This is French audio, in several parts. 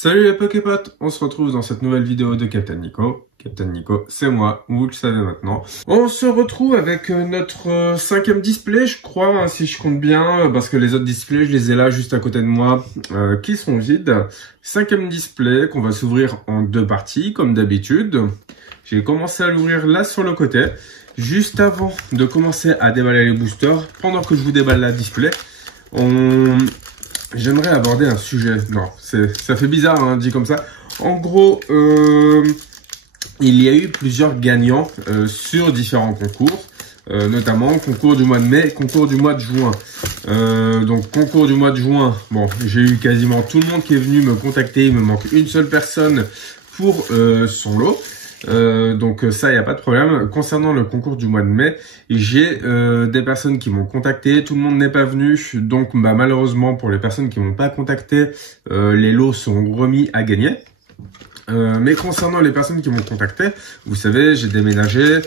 Salut les Poképotes, on se retrouve dans cette nouvelle vidéo de Captain Nico. Captain Nico, c'est moi, vous le savez maintenant. On se retrouve avec notre cinquième display, je crois, hein, si je compte bien, parce que les autres displays, je les ai là juste à côté de moi, qui sont vides. Cinquième display qu'on va s'ouvrir en deux parties, comme d'habitude. J'ai commencé à l'ouvrir là sur le côté. Juste avant de commencer à déballer les boosters, pendant que je vous déballe la display, j'aimerais aborder un sujet. Non, ça fait bizarre, hein, dit comme ça. En gros, il y a eu plusieurs gagnants sur différents concours, notamment concours du mois de mai, concours du mois de juin. Donc concours du mois de juin, bon, j'ai eu quasiment tout le monde qui est venu me contacter. Il me manque une seule personne pour son lot. Donc ça, il n'y a pas de problème. Concernant le concours du mois de mai, j'ai des personnes qui m'ont contacté. Tout le monde n'est pas venu, donc malheureusement pour les personnes qui m'ont pas contacté, les lots sont remis à gagner. Mais concernant les personnes qui m'ont contacté, vous savez, j'ai déménagé,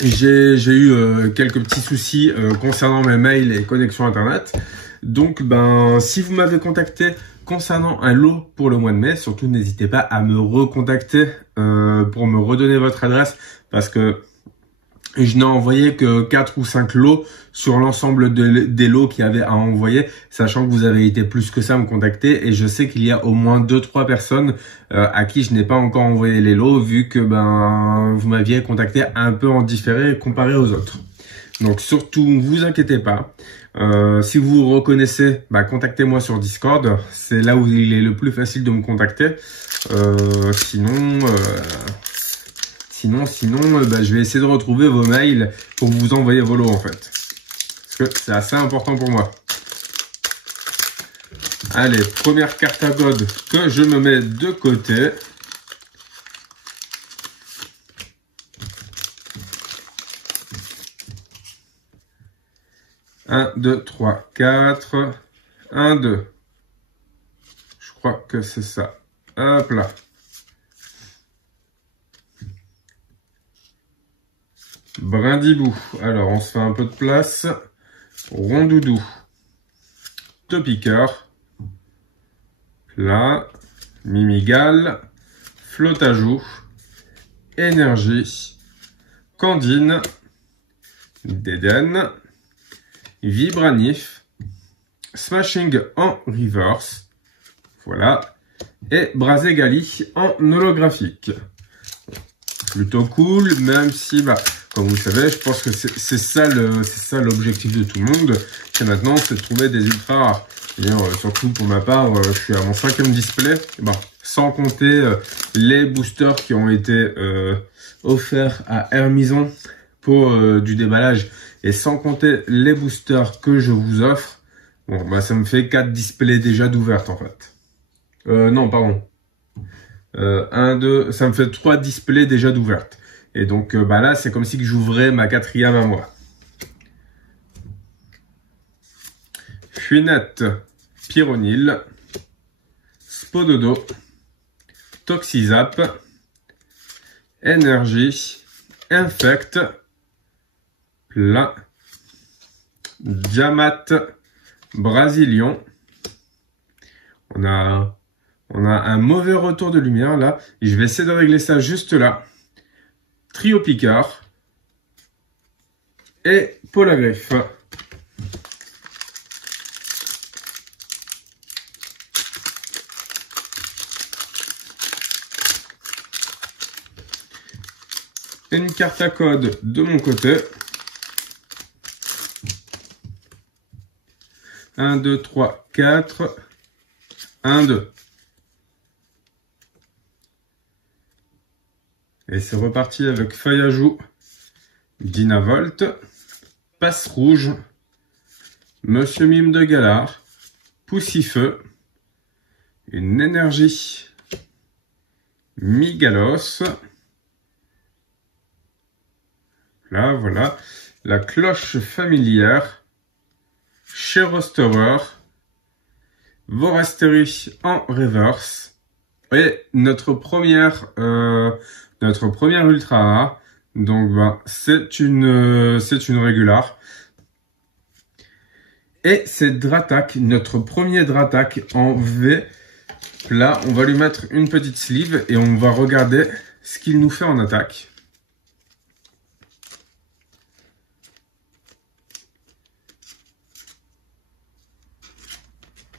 j'ai eu quelques petits soucis concernant mes mails et connexion internet. Donc si vous m'avez contacté concernant un lot pour le mois de mai, surtout n'hésitez pas à me recontacter pour me redonner votre adresse, parce que je n'ai envoyé que 4 ou 5 lots sur l'ensemble des lots qu'il y avait à envoyer, sachant que vous avez été plus que ça à me contacter, et je sais qu'il y a au moins 2-3 personnes à qui je n'ai pas encore envoyé les lots, vu que vous m'aviez contacté un peu en différé comparé aux autres. Donc surtout, ne vous inquiétez pas. Si vous vous reconnaissez, contactez-moi sur Discord. C'est là où il est le plus facile de me contacter. Sinon, je vais essayer de retrouver vos mails pour vous envoyer vos lots en fait. Parce que c'est assez important pour moi. Allez, première carte à code que je me mets de côté. Un, 2, 3, 4. 1, 2. Je crois que c'est ça. Hop là. Brindibou. Alors, on se fait un peu de place. Rondoudou. Topiqueur. Plat. Mimigal. Flotajou. Énergie. Candine. Déden. Vibranif, Smashing en reverse, voilà, et Brazegali en holographique. Plutôt cool, même si, comme vous le savez, je pense que c'est ça l'objectif de tout le monde. Et maintenant, c'est de trouver des ultra rares. Surtout pour ma part, je suis à mon 5e display, sans compter les boosters qui ont été offerts à Hermison pour du déballage. Et sans compter les boosters que je vous offre, ça me fait 4 displays déjà d'ouvertes en fait. Non, pardon. 1, 2, ça me fait 3 displays déjà d'ouvertes. Et donc là, c'est comme si j'ouvrais ma 4e à moi. Fuinette, Pyronil, Spododo, Toxizap, Énergie, Infect, Plat, Diamat, Brasilion. On a un mauvais retour de lumière là. Je vais essayer de régler ça juste là. Trio Picard et Polagriffe. Une carte à code de mon côté. 1, 2, 3, 4. 1, 2. Et c'est reparti avec Feuille à joue, Dynavolt, Passe rouge, Monsieur Mime de Galard, Poussifeu, une énergie, Migalos. Là, voilà, la cloche familière, Cherostorer, Vorastery en reverse, et notre première ultra rare. Donc c'est une régular. Et c'est Dratak, notre premier Dratak en V. là, on va lui mettre une petite sleeve et on va regarder ce qu'il nous fait en attaque.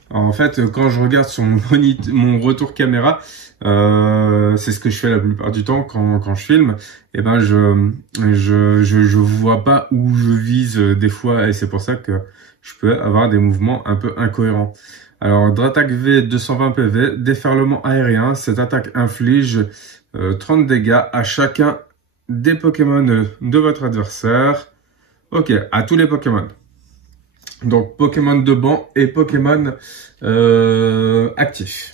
Alors, en fait, quand je regarde sur mon retour caméra, c'est ce que je fais la plupart du temps quand je filme. Et ben, je vois pas où je vise des fois, et c'est pour ça que je peux avoir des mouvements un peu incohérents. Alors, d'attaque V, 220 PV, déferlement aérien. Cette attaque inflige 30 dégâts à chacun des Pokémon de votre adversaire. Ok, à tous les Pokémon. Donc, Pokémon de banc et Pokémon actifs.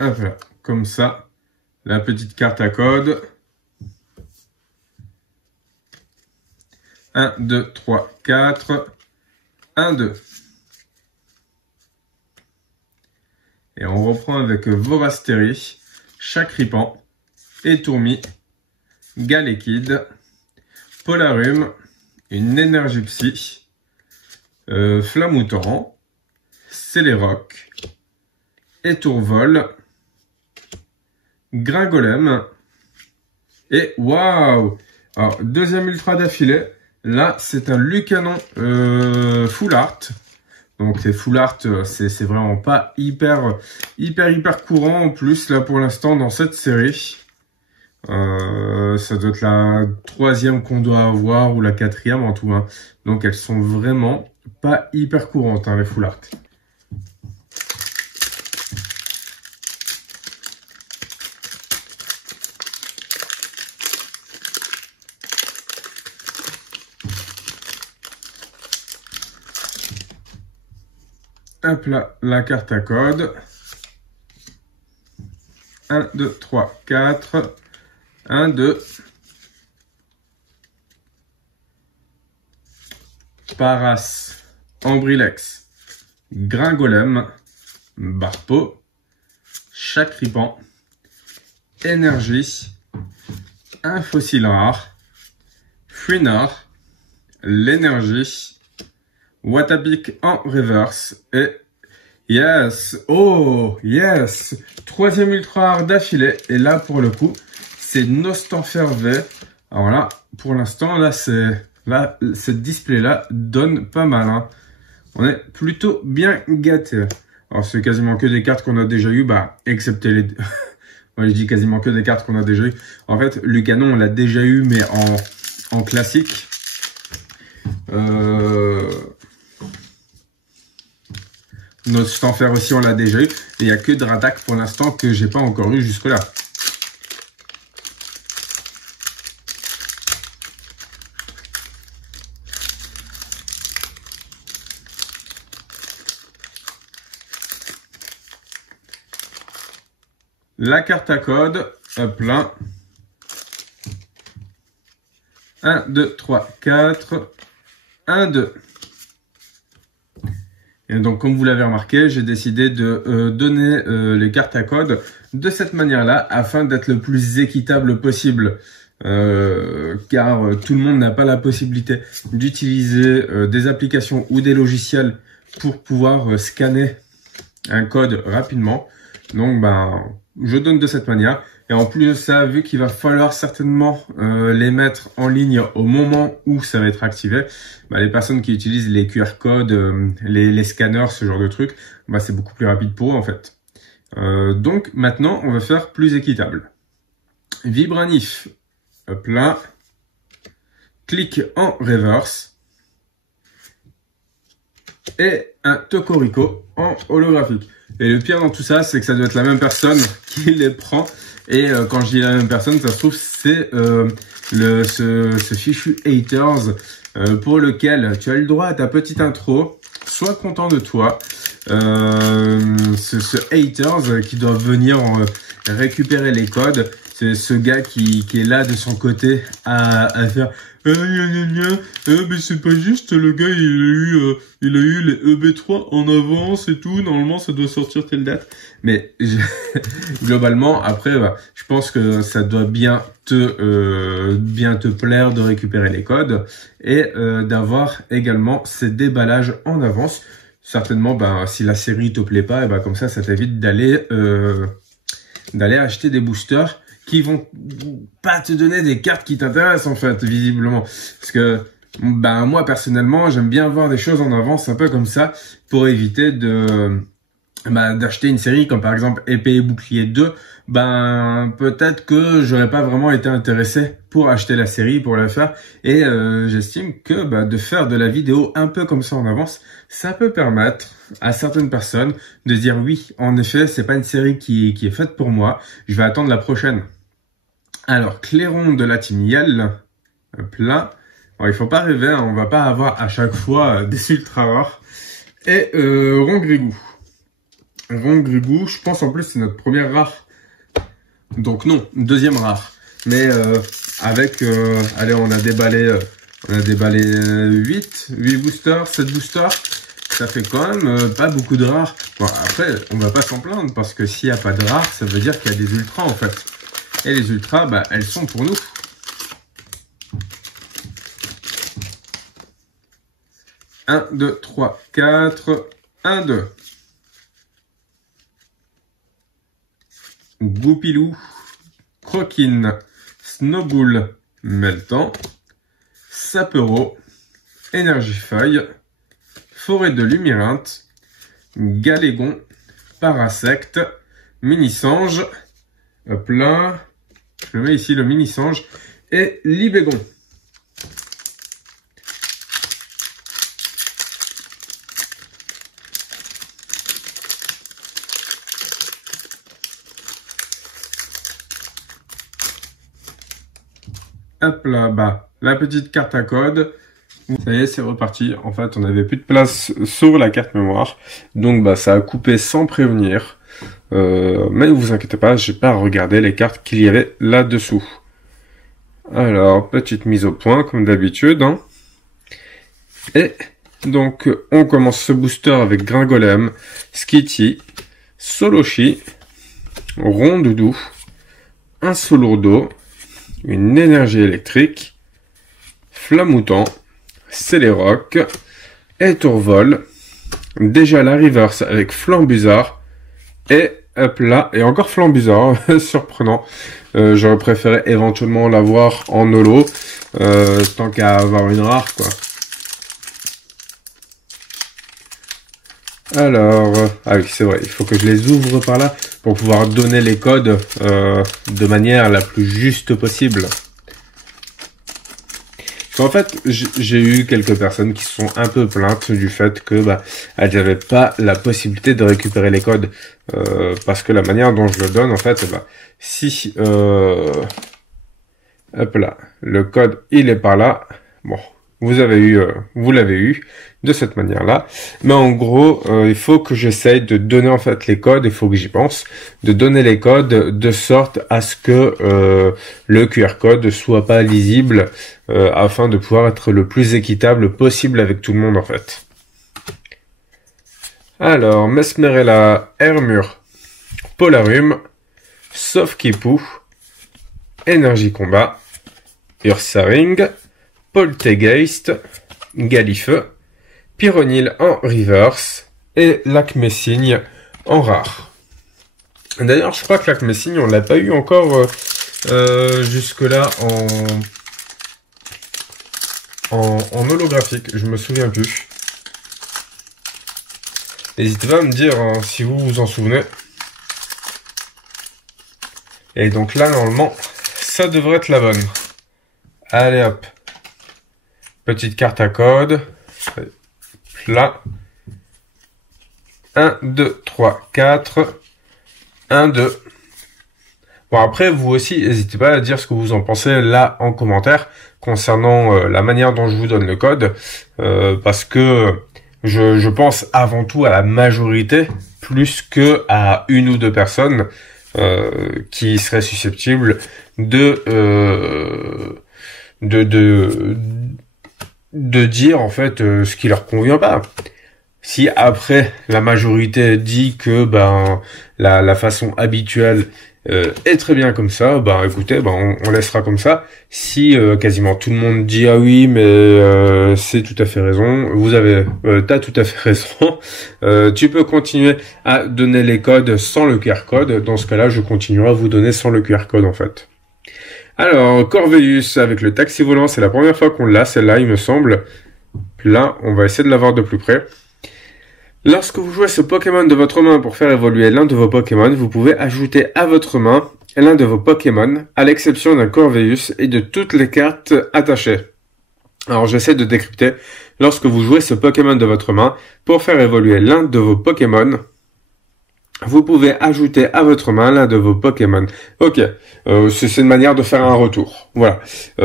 Hop là, comme ça, la petite carte à code. 1, 2, 3, 4, 1, 2. Et on reprend avec Vorasteri, Chakripan, Étourmi, Galekid, Polarum, une énergie psy, Flamoutorant, Céléroc, Étourvol, Gringolem, et waouh! Alors, deuxième ultra d'affilée. Là, c'est un Lucanon Full Art. Donc, c'est Full Art, c'est vraiment pas hyper courant en plus, là, pour l'instant, dans cette série. Ça doit être la 3e qu'on doit avoir, ou la 4e en tout. Hein. Donc, elles sont vraiment pas hyper courantes, hein, les Full Art. Hop là, la carte à code. 1, 2, 3, 4. 1, 2. Paras, Ambrilex, Gringolem, Barpo, Chakripan, Énergie, un fossile rare, Fuinard, l'énergie, Watapic en reverse et yes, oh yes, 3e ultra rare d'affilée et là pour le coup c'est Nostanfervé. Alors là pour l'instant là cette display là donne pas mal hein. On est plutôt bien gâté. Alors c'est quasiment que des cartes qu'on a déjà eu, bah excepté les moi je dis quasiment que des cartes qu'on a déjà eu. En fait Lucanon on l'a déjà eu mais en classique. Nostanfer aussi on l'a déjà eu. Et il n'y a que Dratak pour l'instant que j'ai pas encore eu jusque là. La carte à code, hop là. 1, 2, 3, 4. 1, 2. Et donc, comme vous l'avez remarqué, j'ai décidé de donner les cartes à code de cette manière-là, afin d'être le plus équitable possible. Car tout le monde n'a pas la possibilité d'utiliser des applications ou des logiciels pour pouvoir scanner un code rapidement. Donc, ben, je donne de cette manière. Et en plus de ça, vu qu'il va falloir certainement les mettre en ligne au moment où ça va être activé, bah, les personnes qui utilisent les QR codes, les scanners, ce genre de trucs, bah, c'est beaucoup plus rapide pour eux en fait. Donc maintenant, on va faire plus équitable. Vibranif, hop là. Clic en reverse. Et un Tocorico en holographique. Et le pire dans tout ça, c'est que ça doit être la même personne qui les prend. Et quand je dis la même personne, ça se trouve c'est ce fichu haters pour lequel tu as le droit à ta petite intro. Sois content de toi. Ce haters qui doit venir récupérer les codes. c'est ce gars qui est là de son côté à faire mais c'est pas juste, le gars il a eu les EB3 en avance et tout, normalement ça doit sortir telle date. Mais globalement après je pense que ça doit bien te plaire de récupérer les codes et d'avoir également ces déballages en avance. Certainement si la série te plaît pas, et comme ça t'évite d'aller acheter des boosters qui vont pas te donner des cartes qui t'intéressent en fait, visiblement. Parce que moi personnellement, j'aime bien voir des choses en avance un peu comme ça pour éviter d'acheter une série comme par exemple Épée et Bouclier 2. Peut-être que j'aurais pas vraiment été intéressé pour acheter la série, pour la faire, et j'estime que de faire de la vidéo un peu comme ça en avance, ça peut permettre à certaines personnes de dire oui, en effet, c'est pas une série qui est faite pour moi, je vais attendre la prochaine. Alors, Clairon de la Team Yell, plein. Il faut pas rêver, on va pas avoir à chaque fois des ultra rares. Et Rongrigou. Rongrigou, je pense en plus c'est notre première rare. Donc non, deuxième rare. Mais avec, allez, on a déballé 8 boosters, 7 boosters. Ça fait quand même pas beaucoup de rares. Bon, après, on va pas s'en plaindre parce que s'il n'y a pas de rares, ça veut dire qu'il y a des ultras en fait. Et les ultras, elles sont pour nous. Un, 2, 3, 4, 1, 2. Goupilou, Croquine, Snowball, Meltan, Sapero, Énergifeuille, Forêt de Lumyrinthe, Galégon, Parasecte, Mini-Sange, hop là, je mets ici le Mini-Sange, et Libégon. Hop là, la petite carte à code. Ça y est, c'est reparti. En fait, on n'avait plus de place sur la carte mémoire. Donc, ça a coupé sans prévenir. Mais ne vous inquiétez pas, j'ai pas regardé les cartes qu'il y avait là-dessous. Alors, petite mise au point, comme d'habitude. Et donc, on commence ce booster avec Gringolem, Skitty, Solochi, Rondoudou, un Solourdo, une énergie électrique, Flamoutant, Céléroc, Étourvol, déjà la reverse avec Flambuzard, et hop là, et encore Flambuzard, surprenant. J'aurais préféré éventuellement l'avoir en holo, tant qu'à avoir une rare, quoi. Alors, ah oui, c'est vrai, il faut que je les ouvre par là pour pouvoir donner les codes de manière la plus juste possible. En fait, j'ai eu quelques personnes qui se sont un peu plaintes du fait que elles n'avaient pas la possibilité de récupérer les codes parce que la manière dont je le donne, en fait, si hop là, le code il est pas là, bon, vous l'avez eu de cette manière-là. Mais en gros, il faut que j'essaye de donner en fait les codes, il faut que j'y pense, de donner les codes de sorte à ce que le QR code soit pas lisible afin de pouvoir être le plus équitable possible avec tout le monde en fait. Alors, Mesmerella, Hermure, Polarium, Sofkipou, Énergie Combat, Ursaring, Poltegeist, Galifeu, Pyronil en reverse et Lac-Messigne en rare. D'ailleurs, je crois que Lac-Messigne, on l'a pas eu encore jusque-là en holographique. Je me souviens plus. N'hésitez pas à me dire si vous vous en souvenez. Et donc là, normalement, ça devrait être la bonne. Allez hop. Petite carte à code. Là. 1, 2, 3, 4. 1, 2. Bon, après, vous aussi, n'hésitez pas à dire ce que vous en pensez là en commentaire concernant la manière dont je vous donne le code. Parce que je pense avant tout à la majorité plus que à une ou deux personnes qui seraient susceptibles de dire en fait ce qui leur convient pas. Si après la majorité dit que la façon habituelle est très bien comme ça, écoutez, on laissera comme ça. Si quasiment tout le monde dit ah oui mais c'est tout à fait raison, t'as tout à fait raison, tu peux continuer à donner les codes sans le QR code. Dans ce cas-là, je continuerai à vous donner sans le QR code en fait. Alors, Corveus avec le taxi volant, c'est la première fois qu'on l'a, celle-là, il me semble. Là, on va essayer de la voir de plus près. Lorsque vous jouez ce Pokémon de votre main pour faire évoluer l'un de vos Pokémon, vous pouvez ajouter à votre main l'un de vos Pokémon, à l'exception d'un Corveus et de toutes les cartes attachées. Alors, j'essaie de décrypter. Lorsque vous jouez ce Pokémon de votre main pour faire évoluer l'un de vos Pokémon, vous pouvez ajouter à votre main l'un de vos Pokémon. Ok, c'est une manière de faire un retour. Voilà, ça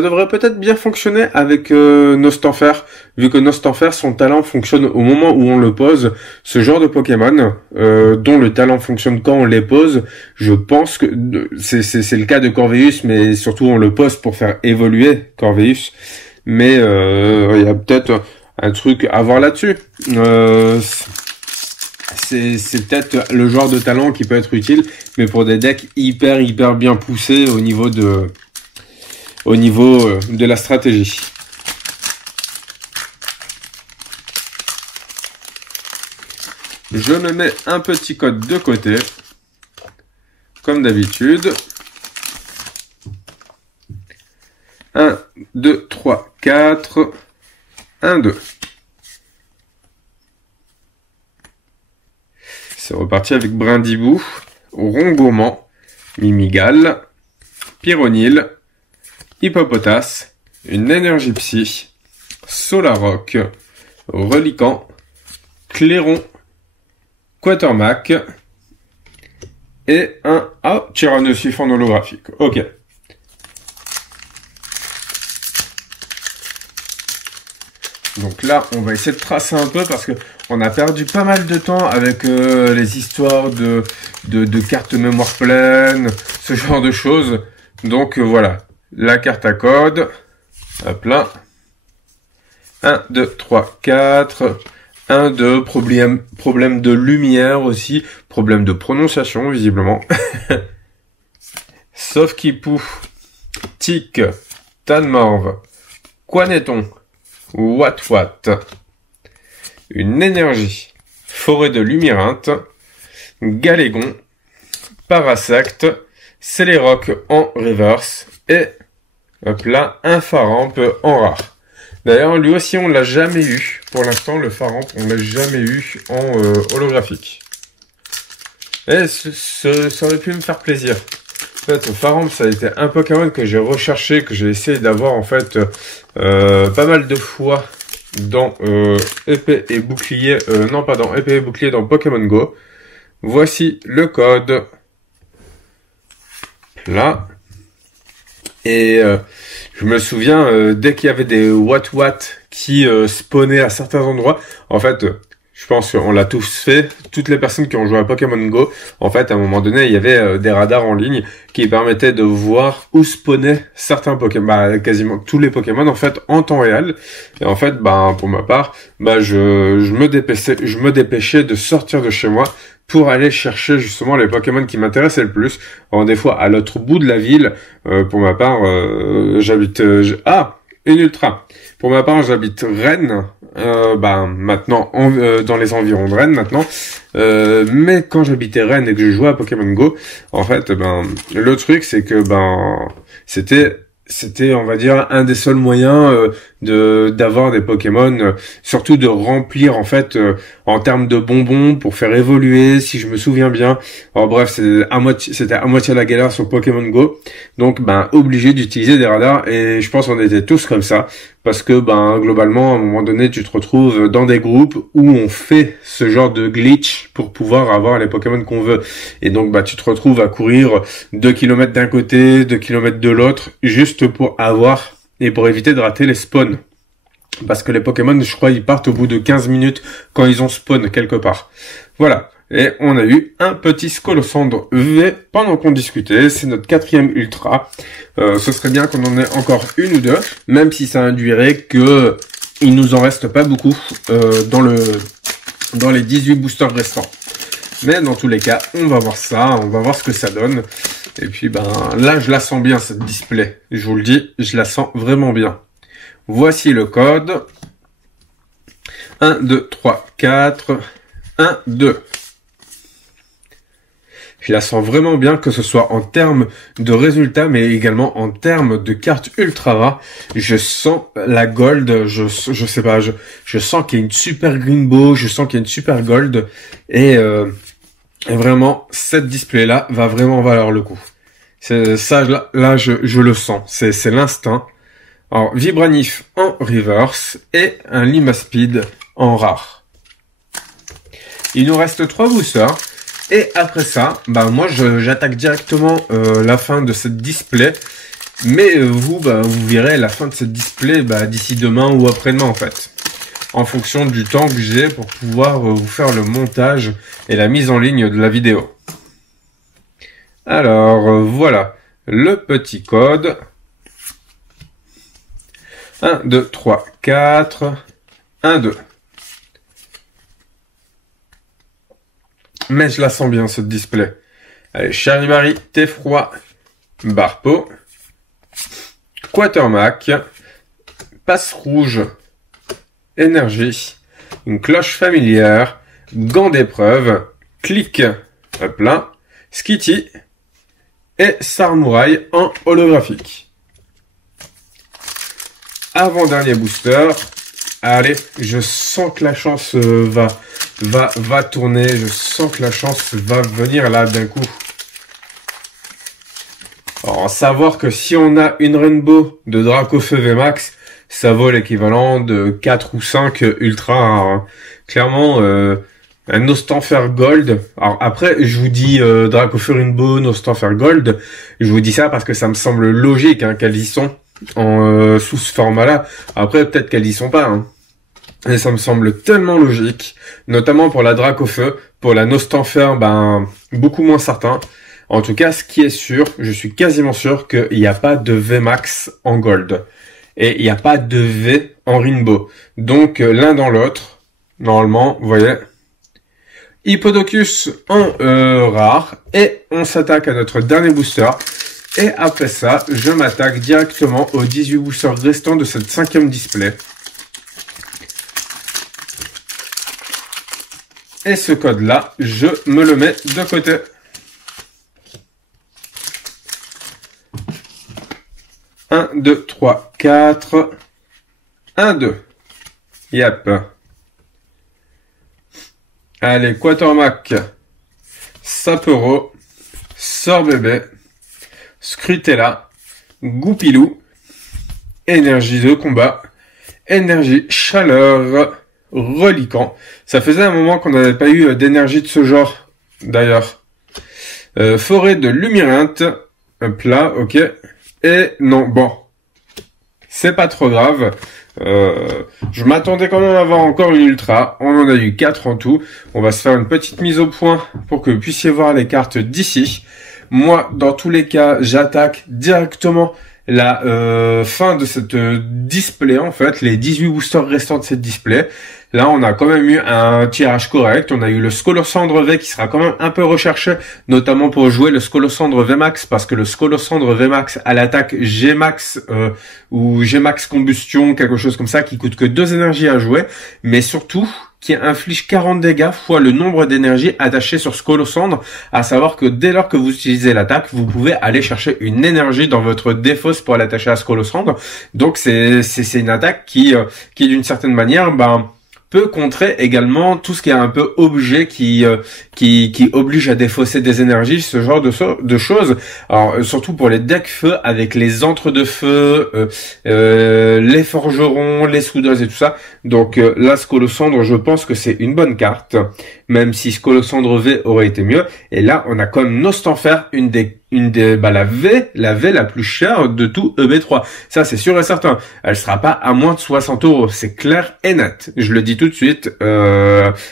devrait peut-être bien fonctionner avec Nostanfer, vu que Nostanfer, son talent fonctionne au moment où on le pose. Ce genre de Pokémon, dont le talent fonctionne quand on les pose, je pense que c'est le cas de Corveus, mais surtout on le pose pour faire évoluer Corveus. Mais il y a peut-être un truc à voir là-dessus. C'est peut-être le genre de talent qui peut être utile, mais pour des decks hyper bien poussés au niveau de la stratégie. Je me mets un petit code de côté, comme d'habitude. 1, 2, 3, 4, 1, 2. C'est reparti avec Brindibou, Rongoman, Mimigal, Pyronil, Hippopotas, une énergie psy, Solaroc, Reliquant, Clairon, Quatermack et un Tyrannosif en holographique. Ok. Donc là, on va essayer de tracer un peu parce que on a perdu pas mal de temps avec les histoires de cartes mémoire pleine, ce genre de choses. Donc voilà, la carte à code. Hop là. 1, 2, 3, 4. 1, 2, problème de lumière aussi. Problème de prononciation, visiblement. Sauf Kipou, Tic, Tanmorve, Quaneton, Wat, une énergie, forêt de lumérinthe, Galégon, Parasect, Céléroc en reverse et hop là, un Faramp en rare. D'ailleurs, lui aussi, on l'a jamais eu. Pour l'instant, le Faramp, on l'a jamais eu en holographique. Et ça aurait pu me faire plaisir. En fait, Faramp, ça a été un Pokémon que j'ai recherché, que j'ai essayé d'avoir en fait pas mal de fois dans épée et bouclier, non pas dans épée et bouclier, dans Pokémon Go. Voici le code. Là. Et je me souviens, dès qu'il y avait des Wat qui spawnaient à certains endroits, en fait, je pense qu'on l'a tous fait, toutes les personnes qui ont joué à Pokémon Go, en fait, à un moment donné, il y avait des radars en ligne qui permettaient de voir où spawnaient certains Pokémon, quasiment tous les Pokémon, en fait, en temps réel. Et en fait, pour ma part, je me dépêchais de sortir de chez moi pour aller chercher justement les Pokémon qui m'intéressaient le plus. Alors, des fois, à l'autre bout de la ville, pour ma part, j'habite... une ultra. Pour ma part, j'habite Rennes, maintenant dans les environs de Rennes maintenant. Mais quand j'habitais Rennes et que je jouais à Pokémon Go, en fait, le truc c'est que c'était on va dire un des seuls moyens d'avoir des Pokémon, surtout de remplir en fait en termes de bonbons pour faire évoluer, si je me souviens bien. Alors bref, c'était à moitié la galère sur Pokémon Go, donc obligé d'utiliser des radars, et je pense qu'on était tous comme ça, parce que globalement à un moment donné tu te retrouves dans des groupes où on fait ce genre de glitch pour pouvoir avoir les Pokémon qu'on veut, et donc tu te retrouves à courir 2 km d'un côté, 2 km de l'autre, juste pour avoir et pour éviter de rater les spawns. Parce que les Pokémon, je crois, ils partent au bout de 15 minutes quand ils ont spawn quelque part. Voilà. Et on a eu un petit Scolosandre V pendant qu'on discutait. C'est notre 4e ultra. Ce serait bien qu'on en ait encore une ou deux, même si ça induirait que il nous en reste pas beaucoup dans les 18 boosters restants. Mais dans tous les cas, on va voir ça, on va voir ce que ça donne. Et puis là, je la sens bien cette display. Je vous le dis, je la sens vraiment bien. Voici le code. 1, 2, 3, 4, 1, 2. Je la sens vraiment bien, que ce soit en termes de résultats, mais également en termes de cartes ultra rares. Je sens la gold, je sais pas, je sens qu'il y a une super greenbow, je sens qu'il y a une super gold, et vraiment, cette display-là va vraiment valoir le coup. C'est ça, là, je le sens, c'est l'instinct. Alors, Vibranif en reverse, et un Limaspeed en rare. Il nous reste 3 boosters. Et après ça, moi j'attaque directement la fin de cette display. Mais vous verrez la fin de cette display d'ici demain ou après-demain en fait. En fonction du temps que j'ai pour pouvoir vous faire le montage et la mise en ligne de la vidéo. Alors voilà le petit code. 1, 2, 3, 4, 1, 2. Mais je la sens bien, cette display. Allez, Charivari, Tefroi, Barpo, Quatermack, Passe Rouge, Énergie, une cloche familière, gants d'épreuve, Clic, plein, Skitty et Sarmouraï en holographique. Avant-dernier booster. Allez, je sens que la chance va tourner. Je sens que la chance va venir là d'un coup. Alors, savoir que si on a une Rainbow de Dracofeu VMAX, ça vaut l'équivalent de 4 ou 5 ultra rares. Hein. Clairement, un Nostanfer Gold. Alors après, je vous dis Dracofeu Rainbow, Nostanfer Gold. Je vous dis ça parce que ça me semble logique qu'elles y sont sous ce format-là. Après, peut-être qu'elles y sont pas. Hein. Et ça me semble tellement logique, notamment pour la Dracofeu, pour la Nostanfer, beaucoup moins certain. En tout cas, ce qui est sûr, je suis quasiment sûr qu'il n'y a pas de VMAX en Gold. Et il n'y a pas de V en Rainbow. Donc, l'un dans l'autre, normalement, vous voyez. Hippodocus en rare. Et on s'attaque à notre dernier booster. Et après ça, je m'attaque directement aux 18 boosters restants de cette 5e display. Et ce code-là, je me le mets de côté. Un, 2, 3, 4. 1, 2. Yep. Allez, Quatermack. Sapero. Sorbébé. Scrutella. Goupilou. Énergie de combat. Énergie chaleur. Reliquant. Ça faisait un moment qu'on n'avait pas eu d'énergie de ce genre, d'ailleurs. Forêt de Lumyrinthe. Plat, ok. Et non, bon. C'est pas trop grave. Je m'attendais quand même à avoir encore une ultra. On en a eu 4 en tout. On va se faire une petite mise au point pour que vous puissiez voir les cartes d'ici. Moi, dans tous les cas, j'attaque directement la fin de cette display, en fait, les 18 boosters restants de cette display. Là, on a quand même eu un tirage correct. On a eu le Scolosandre V qui sera quand même un peu recherché, notamment pour jouer le Scolosandre VMAX, parce que le Scolosandre VMAX à l'attaque Gmax ou Gmax Combustion, quelque chose comme ça, qui coûte que 2 énergies à jouer, mais surtout qui inflige 40 dégâts fois le nombre d'énergies attachées sur Scolosandre, à savoir que dès lors que vous utilisez l'attaque, vous pouvez aller chercher une énergie dans votre défausse pour l'attacher à Scolosandre. Donc c'est une attaque qui d'une certaine manière, peut contrer également tout ce qui est un peu objet qui oblige à défausser des énergies, ce genre de choses. Alors surtout pour les decks feu avec les entre-deux-feu, les forgerons, les soudeuses et tout ça. Donc là, Scolosandre, je pense que c'est une bonne carte, même si Scolosandre V aurait été mieux. Et là, on a quand même Nostanfer, la V la plus chère de tout EB3. Ça, c'est sûr et certain. Elle sera pas à moins de 60 €. C'est clair et net. Je le dis tout de suite.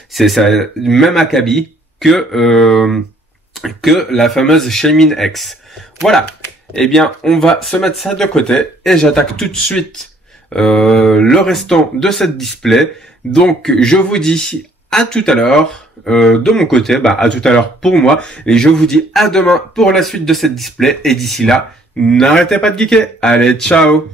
C'est ça. Même Akabi, que la fameuse Xiaomi X. Voilà. Eh bien, on va se mettre ça de côté et j'attaque tout de suite le restant de cette display. Donc, je vous dis à tout à l'heure de mon côté, à tout à l'heure pour moi, et je vous dis à demain pour la suite de cette display. Et d'ici là, n'arrêtez pas de geeker. Allez, ciao!